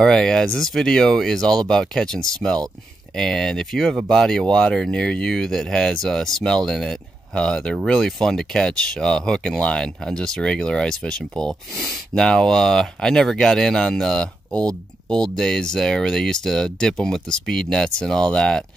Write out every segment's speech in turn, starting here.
Alright guys, this video is all about catching smelt, and if you have a body of water near you that has smelt in it, they're really fun to catch hook and line on just a regular ice fishing pole. Now I never got in on the old days there where they used to dip them with the speed nets and all that,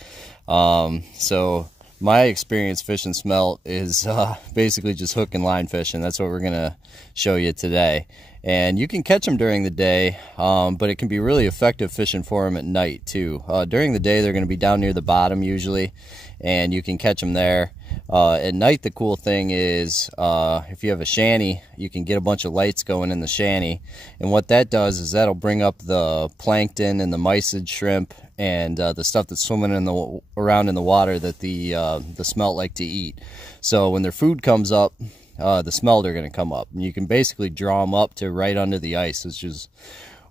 so my experience fishing smelt is basically just hook and line fishing. That's what we're gonna show you today. And you can catch them during the day, but it can be really effective fishing for them at night too. During the day, they're going to be down near the bottom usually, and you can catch them there. At night, the cool thing is if you have a shanty, you can get a bunch of lights going in the shanty. And what that does is that'll bring up the plankton and the mysid shrimp and the stuff that's swimming around in the water that the smelt like to eat. So when their food comes up, the smelt are going to come up, and you can basically draw them up to right under the ice, which is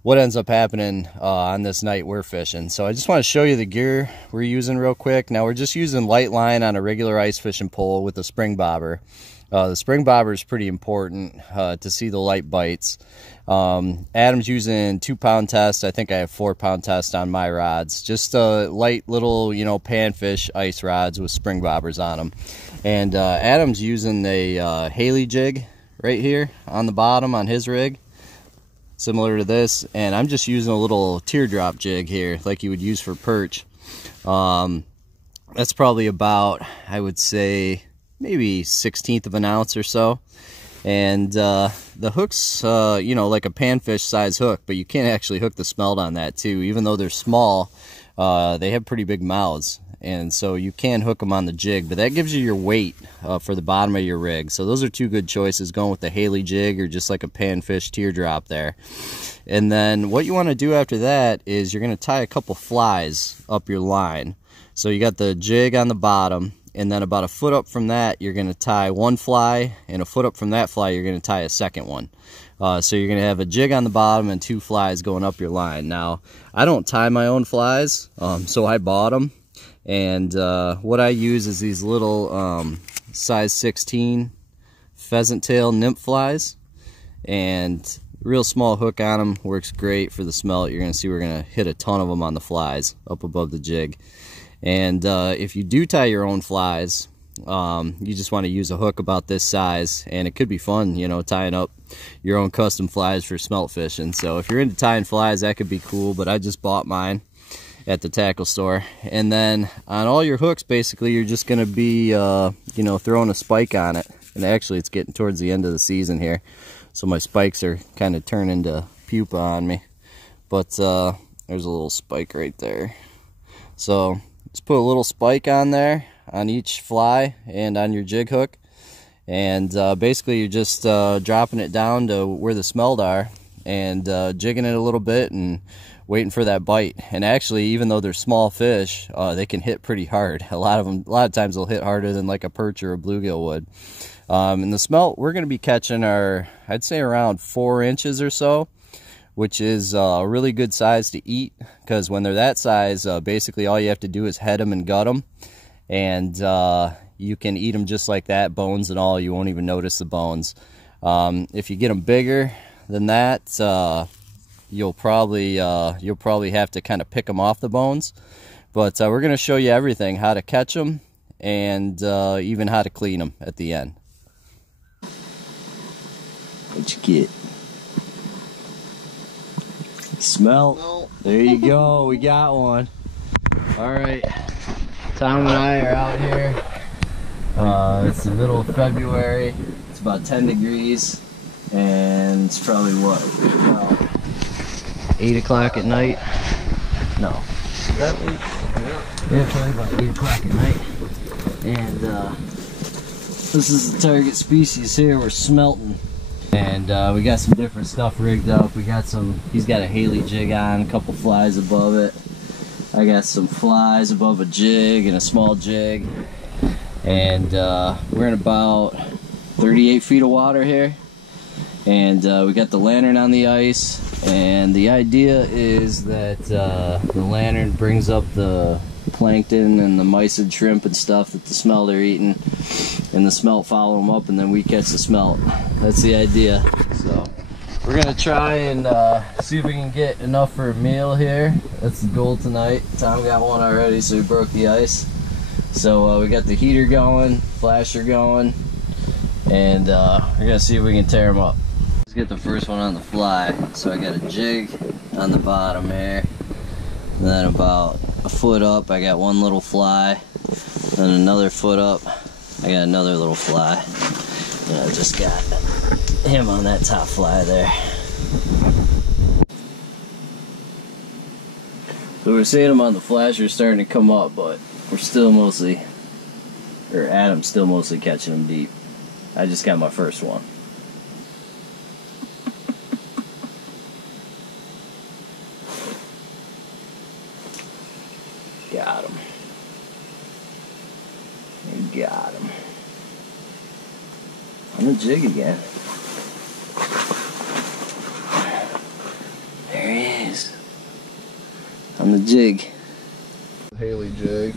what ends up happening on this night we're fishing. So I just want to show you the gear we're using real quick. Now we're just using light line on a regular ice fishing pole with a spring bobber. The spring bobber is pretty important to see the light bites. Adam's using 2-pound test. I think I have 4-pound test on my rods. Just light little, panfish ice rods with spring bobbers on them. And Adam's using a Haley jig right here on the bottom on his rig, similar to this. And I'm just using a little teardrop jig here, like you would use for perch. That's probably about, I would say, maybe 1/16 of an ounce or so. And the hook's, like a panfish size hook, but you can't actually hook the smelt on that too. Even though they're small, they have pretty big mouths. And so you can hook them on the jig, but that gives you your weight for the bottom of your rig. So those are two good choices, going with the Haley jig or just like a panfish teardrop there. And then what you want to do after that is you're going to tie a couple flies up your line. So you got the jig on the bottom, and then about a foot up from that, you're going to tie one fly, and a foot up from that fly, you're going to tie a second one. So you're going to have a jig on the bottom and 2 flies going up your line. Now, I don't tie my own flies, so I bought them. And what I use is these little size 16 pheasant tail nymph flies, and real small hook on them works great for the smelt. You're going to see we're going to hit a ton of them on the flies up above the jig. And if you do tie your own flies, you just want to use a hook about this size, and it could be fun, tying up your own custom flies for smelt fishing. So if you're into tying flies, that could be cool, but I just bought mine at the tackle store. And then on all your hooks, basically you're just going to be throwing a spike on it. And actually it's getting towards the end of the season here, so my spikes are kind of turning to pupa on me, but there's a little spike right there. So just put a little spike on there on each fly and on your jig hook, and basically you're just dropping it down to where the smelt are and jigging it a little bit and waiting for that bite. And actually, even though they're small fish, they can hit pretty hard. A lot of times they'll hit harder than like a perch or a bluegill would. And the smelt, we're going to be catching I'd say around 4 inches or so, which is a really good size to eat, because when they're that size, basically all you have to do is head them and gut them, and you can eat them just like that, bones and all. You won't even notice the bones. If you get them bigger than that, you'll probably have to kind of pick them off the bones. But we're going to show you everything, how to catch them, and even how to clean them at the end. What'd you get? Smelt. No. There you go, we got one. Alright, Tom and I are out here. It's the middle of February. It's about 10 degrees, and it's probably what, 8 o'clock at night? No. Is that late? Yeah, probably about 8 o'clock at night. And this is the target species here we're smelting. And we got some different stuff rigged up. We got he's got a Haley jig on, a couple flies above it. I got some flies above a jig and a small jig. And we're in about 38 feet of water here. And we got the lantern on the ice, and the idea is that the lantern brings up the plankton and the mysid shrimp and stuff that the smelt are eating, and the smelt follow them up, and then we catch the smelt. That's the idea. So We're gonna try and see if we can get enough for a meal here. That's the goal tonight. Tom got one already, so he broke the ice. So we got the heater going, flasher going, and we're gonna see if we can tear them up. Let's get the first one on the fly. So I got a jig on the bottom here, and then about a foot up I got one little fly, then another foot up I got another little fly, and I just got him on that top fly there. So we're seeing him on the flasher starting to come up, but we're still mostly, or Adam's still mostly catching them deep. I just got my first one. Got him. You got him. On the jig again. There he is. On the jig. Haley jig.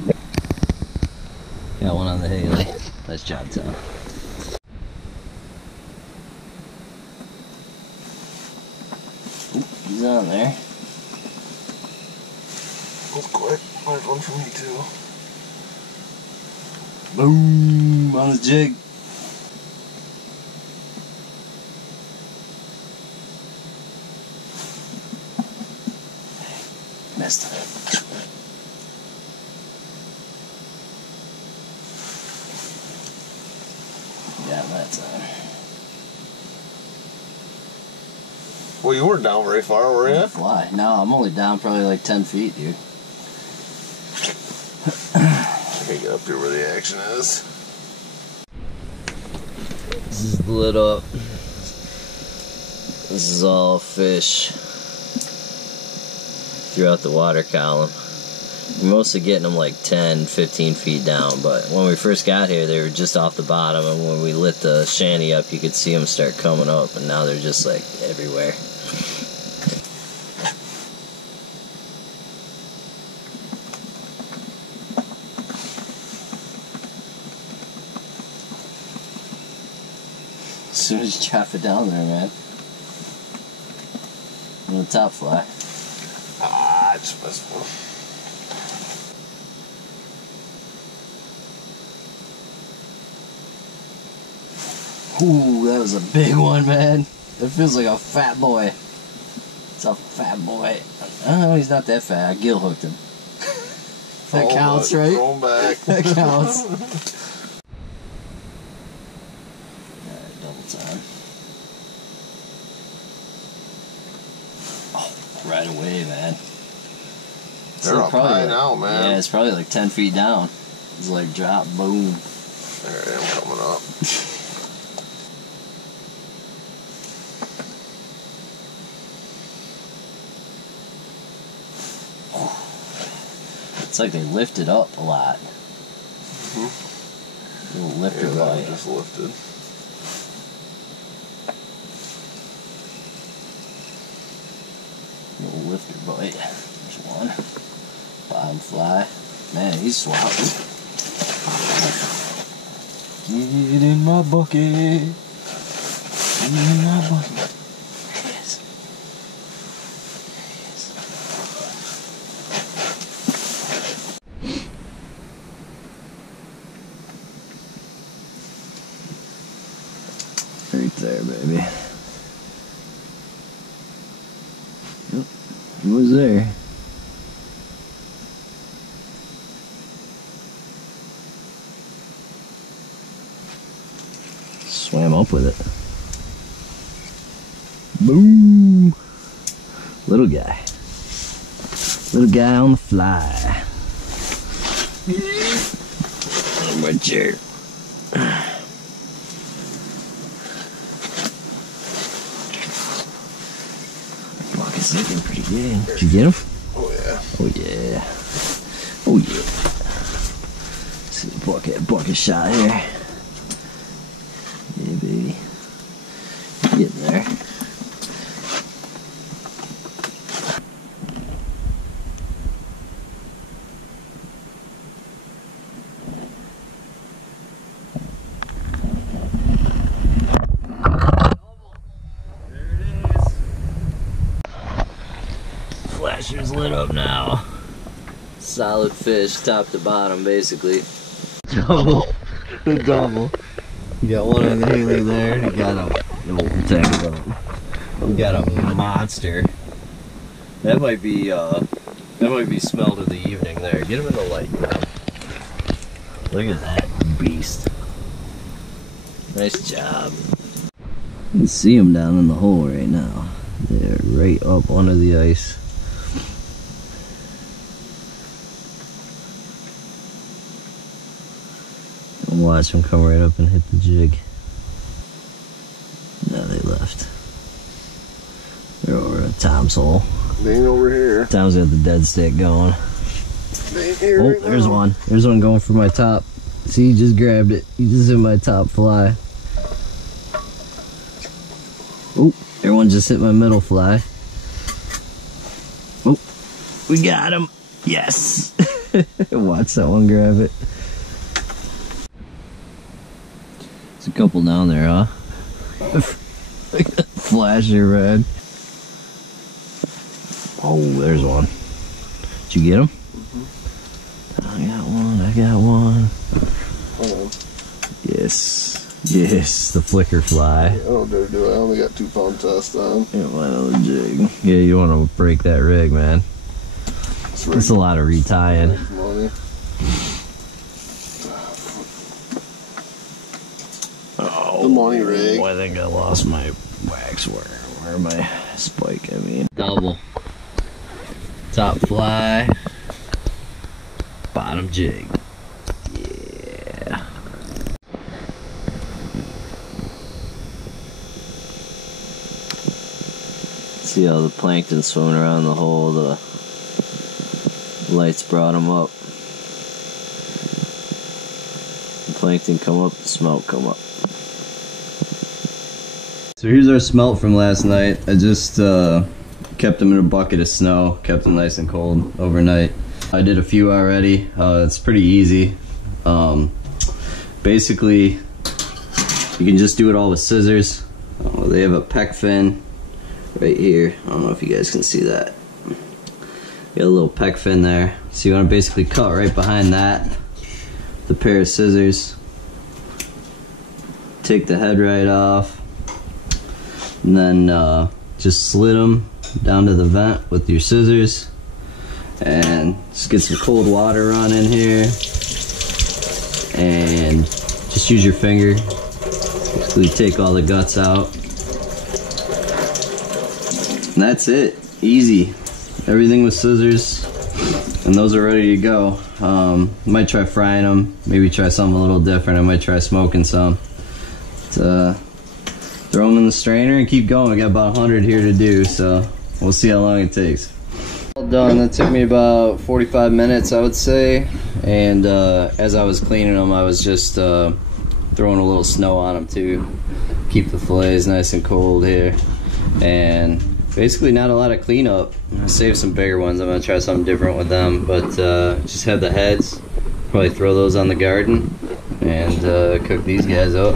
Got one on the Haley. Nice job, Tom. Oop, he's on there. That's quick. There's one for me too. Boom! On the jig. Missed him. Yeah, that time. Well, you weren't down very far, were you? Fly. No, I'm only down probably like 10 feet, dude. I can't get up here where the action is. This is lit up. This is all fish throughout the water column. We're mostly getting them like 10, 15 feet down, but when we first got here they were just off the bottom, and when we lit the shanty up you could see them start coming up, and now they're just like everywhere. As soon as you chop it down there, man. On the top fly. Ah, I just missed one. Ooh, that was a big one, man. It feels like a fat boy. It's a fat boy. Oh, he's not that fat. I gill hooked him. That counts, right? Throw him back. That counts. Alright, double time. Oh, right away, man. They're up high now, man. Yeah, it's probably like 10 feet down. It's like drop, boom. There I am coming up. It's like they lifted up a lot. Little lifter bite. Just lifted. Little lifter bite. There's one. Bottom fly. Man, he's swapped. Get in my bucket. Get in my bucket. There it is. Right there, baby. Yep, he was there. Swam up with it. Boom! Little guy. Little guy on the fly. My chair. Bucket's looking pretty good. Did you get him? Oh yeah. Oh yeah. Oh yeah. See the bucket shot here. Yeah, baby. Getting there. There it is. Flasher's lit up now. Solid fish, top to bottom, basically. Double. Double. You got one on the hailer there, and you got a you got a monster. That might be smelt of the evening there. Get him in the light. Look at that beast. Nice job. You can see them down in the hole right now. They're right up under the ice. And watch them come right up and hit the jig. No, they left. They're over at Tom's hole. They ain't over here. Tom's got the dead stick going. They ain't here Oh, right there's now. one. There's one going for my top. See, he just grabbed it. He just hit my top fly. Oh, everyone just hit my middle fly. Oh, we got him. Yes. Watch that one grab it. There's a couple down there, huh? Flasher red. Oh, there's one. Did you get him? I got one. Hold on. Yes. Yes, the flicker fly. Oh, dude, I only got 2 pound test on. Yeah, another jig. Yeah, you want to break that rig, man. That's a lot of retying. Money. Oh, the money rig. I think I lost my wax worm. Or my spike, I mean. Double. Top fly. Bottom jig. Yeah. See how the plankton swimming around the hole, the lights brought them up. The plankton come up, the smelt come up. So here's our smelt from last night. I just kept them in a bucket of snow, kept them nice and cold overnight. I did a few already. It's pretty easy. Basically, you can just do it all with scissors. They have a pec fin right here. I don't know if you guys can see that. Got a little pec fin there. So you want to basically cut right behind that with a pair of scissors. Take the head right off. And then just slit them down to the vent with your scissors. And just get some cold water on in here. And just use your finger. Basically take all the guts out. And that's it. Easy. Everything with scissors. And those are ready to go. Might try frying them. Maybe try something a little different. I might try smoking some. Throw them in the strainer and keep going. We got about 100 here to do, so we'll see how long it takes. All done. That took me about 45 minutes, I would say. And as I was cleaning them, I was just throwing a little snow on them too. Keep the fillets nice and cold here. And basically not a lot of cleanup. I saved some bigger ones. I'm gonna try something different with them, but just have the heads. Probably throw those on the garden and cook these guys up.